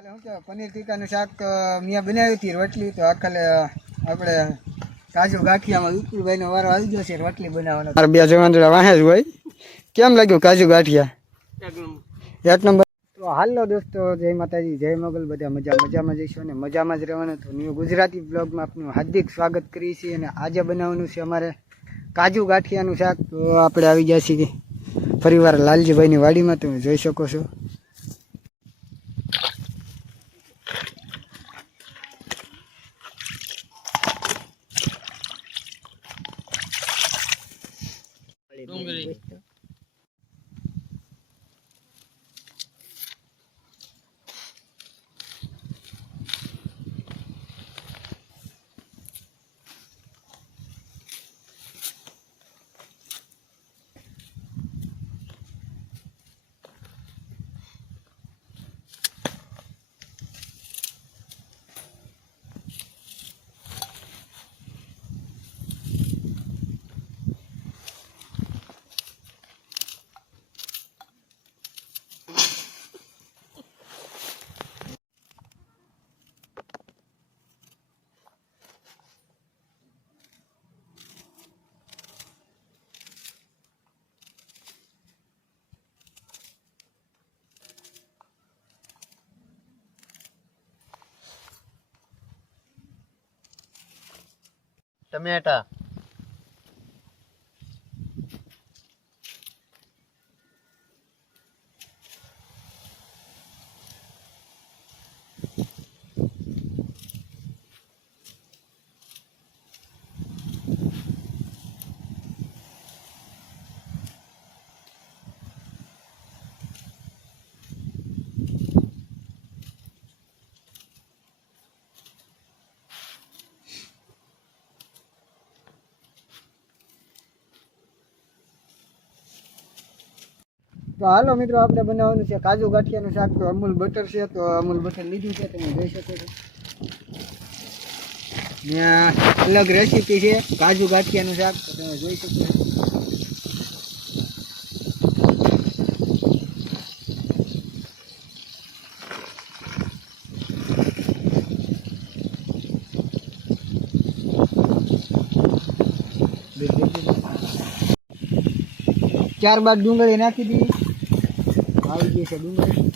શું કહેવાય પનીર ટીકાનું શાક મેં બનાવી હતી રોટલી તો આખલે આપણે કાજુ ગાંઠિયામાં વિપુલભાઈનો વારો આવી ગયો છે રોટલી બનાવવાનો. મારા બે જવાન વાહે જ હોય. કેમ લાગ્યું કાજુ ગાંઠિયા? એક નંબર. તો હાલો દોસ્તો, જય માતાજી, જય મોગલ, બધા મજામાં જઈશું અને મજામાં જ રહેવાનું. તો ન્યૂ ગુજરાતી બ્લોગમાં આપનું હાર્દિક સ્વાગત કરીએ છીએ અને આજે બનાવવાનું છે અમારે કાજુ ગાંઠિયાનું શાક. તો આપણે આવી ગયા છીએ ફરીવાર લાલજીભાઈની વાડીમાં, તમે જોઈ શકો છો. ટમેટા, તો હાલો મિત્રો, આપણે બનાવવાનું છે કાજુ ગાંઠિયાનું શાક. તો અમૂલ બટર છે, તો અમૂલ બટર લીધું છે, તમે જોઈ શકો છો. ત્યાં અલગ રેસીપી છે કાજુ ગાંઠિયાનું શાક, તો તમે જોઈ શકો છો. ત્યારબાદ ડુંગળી નાખી દીધી. આવી ગઈ છે ડુંગળી.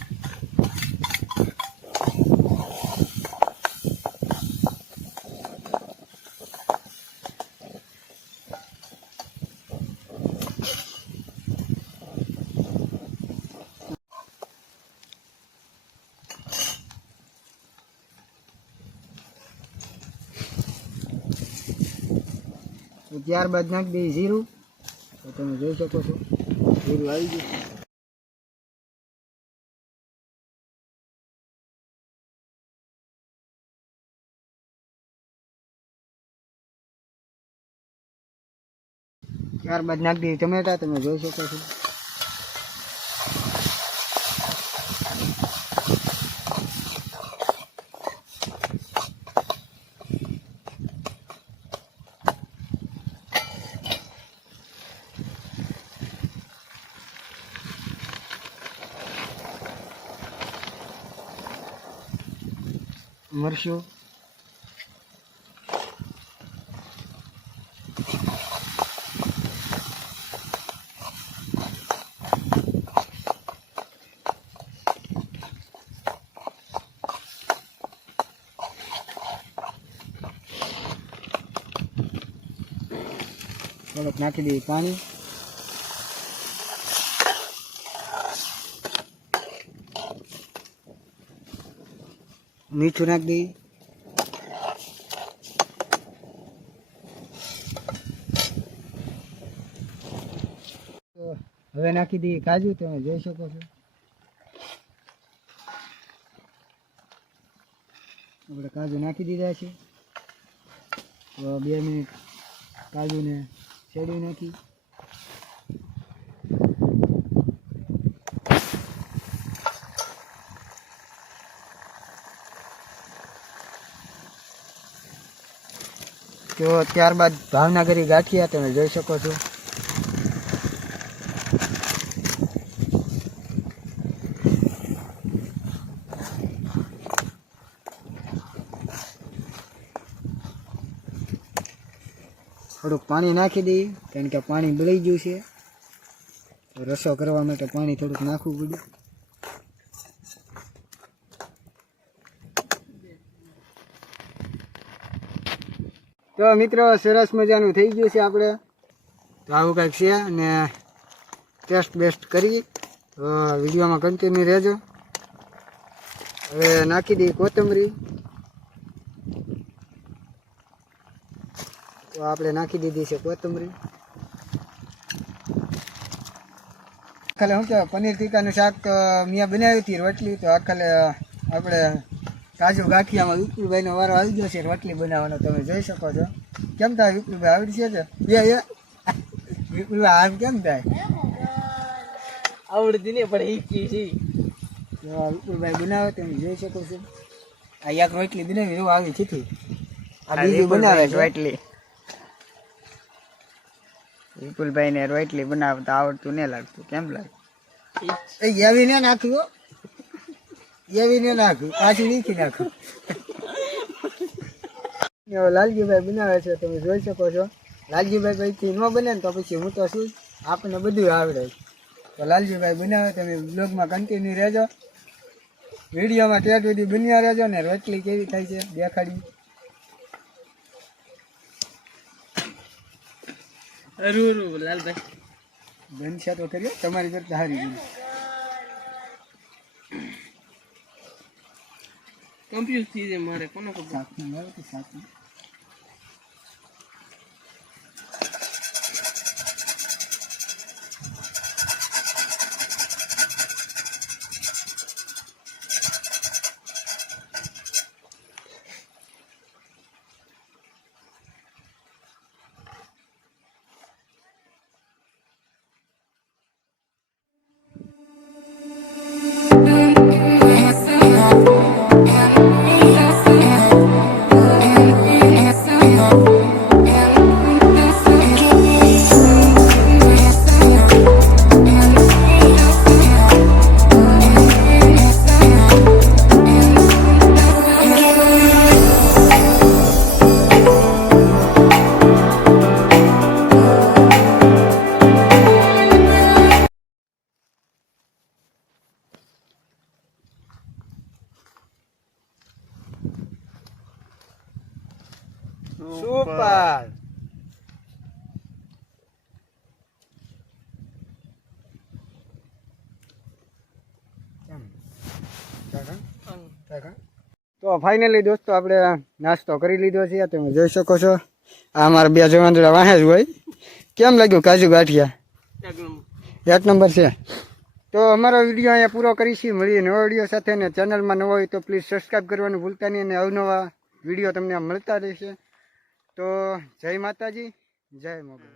ત્યારબાદ નાખી દઈએ જીરું, તો તમે જોઈ શકો છો જીરું આવી ગયું. ત્યારબાદ નાખી દઈએ ટમેટા, તમે જોઈ શકો છો. મરચું, થોડોક નાખી દઈએ પાણી. મીઠું નાખી દઈએ. હવે નાખી દઈએ કાજુ, તમે જોઈ શકો છો. આપણે કાજુ નાખી દીધા છે. તો 2 મિનિટ કાજુને શેડી નાખી. તો ત્યારબાદ ભાવનગરી ગાંઠિયા, તમે જોઈ શકો છો. થોડુંક પાણી નાખી દઈએ કારણ કે પાણી બળી ગયું છે. રસો કરવા માટે પાણી થોડુંક નાખવું પડ્યું. તો મિત્રો સરસ મજાનું થઈ ગયું છે આપણે. તો આવું કંઈક છે અને ટેસ્ટ બેસ્ટ કરી વિડીયોમાં કન્ટિન્યુ રહેજો. હવે નાખી દઈએ કોથમરી. તો આપણે નાખી દીધી છે કોથમરી. ખાલી શું કહેવાય પનીર ટીકાનું શાક મેં બનાવી હતી રોટલી. તો આખાલે આપણે કાજુ ગાંઠિયામાં વિપુલભાઈનો વારો આવી ગયો છે રોટલી બનાવવાનો. તમે જોઈ શકો છો. કેમ થાય વિપુલભાઈ આવડી છે એ વિપુલભાઈ આમ કેમ થાય? આવડતી નહીં પણ ઈકી છે. વિપુલભાઈ બનાવે તમે જોઈ શકો છો. આ એક રોટલી બનાવી એવું આવી ચીથી. આ બીજી બનાવે છે રોટલી. વિપુલભાઈ ને રોટલી બનાવતા આવડતું નહીં લાગતું. કેમ લાગે? એવી ને નાખ્યું, એવી ને નાખ્યું, પાછી નીકળી નાખ્યું. લાલજીભાઈ બનાવે છે તમે જોઈ શકો છો. લાલજીભાઈ પછી ન બને ને તો પછી હું તો શું આપણને બધું આવડે. તો લાલજીભાઈ બનાવે તમે બ્લોગમાં કન્ટિન્યુ રહેજો. વિડીયોમાં ટેટ સુધી બન્યા રહેજો ને રોટલી કેવી થાય છે દેખાડી. લાલભાઈ બનશે તો કરીએ તમારી કરતા સારી બની. કન્ફ્યુઝ થઈ જાય મારે કોને ખબર. શાકનું મળે કે શાકનું સુપર. તો ફાઇનલી દોસ્તો આપણે નાસ્તો કરી લીધો છે. તમે જોઈ શકો છો. આ અમારા બે જવાંદડા વાહે જ હોય. કેમ લાગ્યું કાજુ ગાંઠિયા? એક નંબર છે. તો અમારો વિડીયો અહીંયા પૂરો કરીશું. મળીએ નવા વિડીયો સાથે. ને ચેનલમાં નવો હોય તો પ્લીઝ સબસ્ક્રાઈબ કરવાનું ભૂલતા નહીં. અને અવનવા વિડીયો તમને મળતા રહેશે. તો જય માતાજી, જય મોગલ.